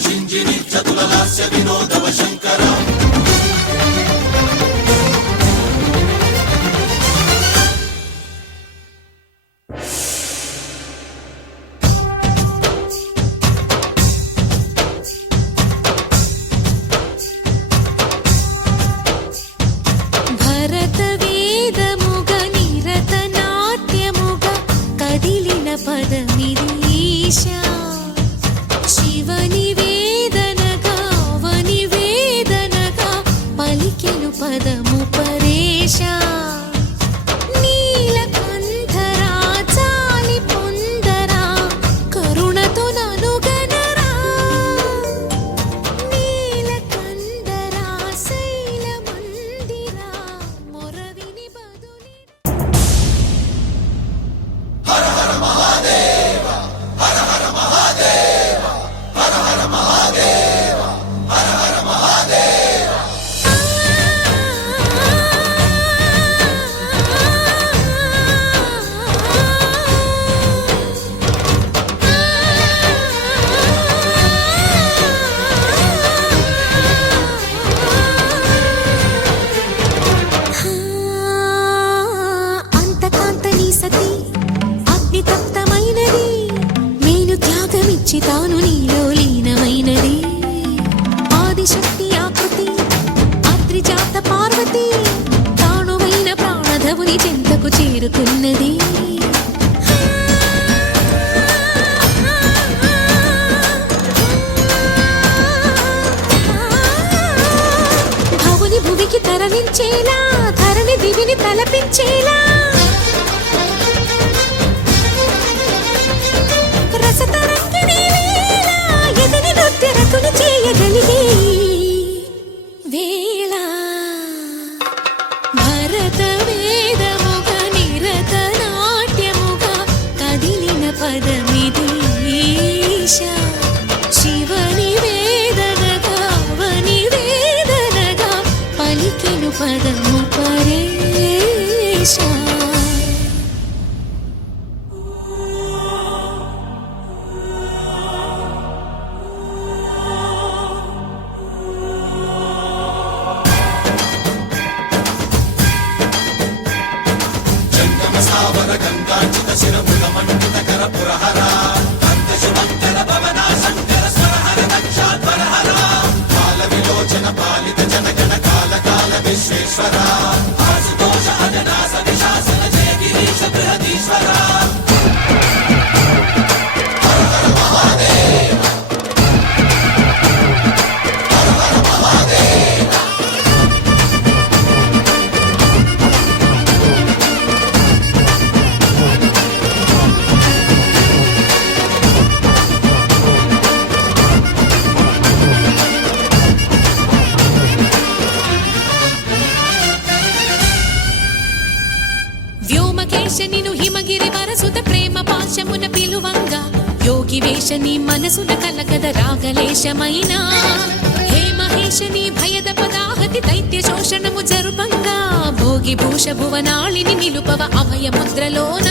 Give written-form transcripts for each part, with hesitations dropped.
జింజిని చతుల లాస్య వినోదవ శంకర తాను నీలో లీనమైనది ఆదిశక్తి ఆకృతి అద్రిజాత పార్వతి తానువైన ప్రాణధవుని చెంతకు చేరుతున్నది భవుని భువికి తరలించేలా ధరణి దివిని తలపించేలా చేయగలిగే వేళ భరత వేదముగ నిరత నాట్యముగ కదిలిన పదమిది ఈశా శివని వేదనగా అవని వేదనగా పలికెను పదము పరేశా శిరముల మండిత కర పురహర అంతశుమంతర భవనా శంకర స్వరహర దక్షాధ్వరహర కాల విలోచన పాలిత జనగణ కాల కాల విశ్వేశ్వర ఆశుతోష అజనాస విశాసన జయ గిరీశ బృహదీశ్వర హర హర మహాదేవ హర హర మహాదేవ నిను హిమగిరి వరసుత ప్రేమ పాశమున పిలువంగా యోగి వేషని మనసున కలకద రాగలేశమైనా హే మహేశని భయద పదాహతి దైత్య శోషణము జరుపంగా భోగి భూష భువనాళిని నిలుపవ అభయ ముద్రలోన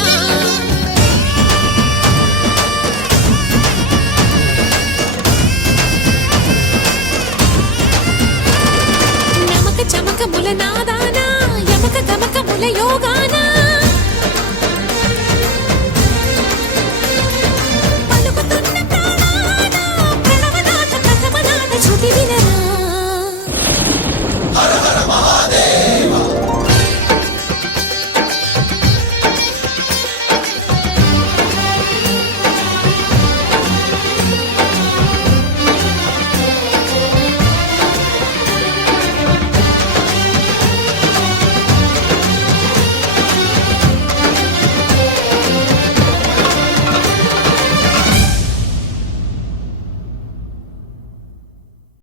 నమక చమక ముల నాదానా యమక గమక ముల యోగా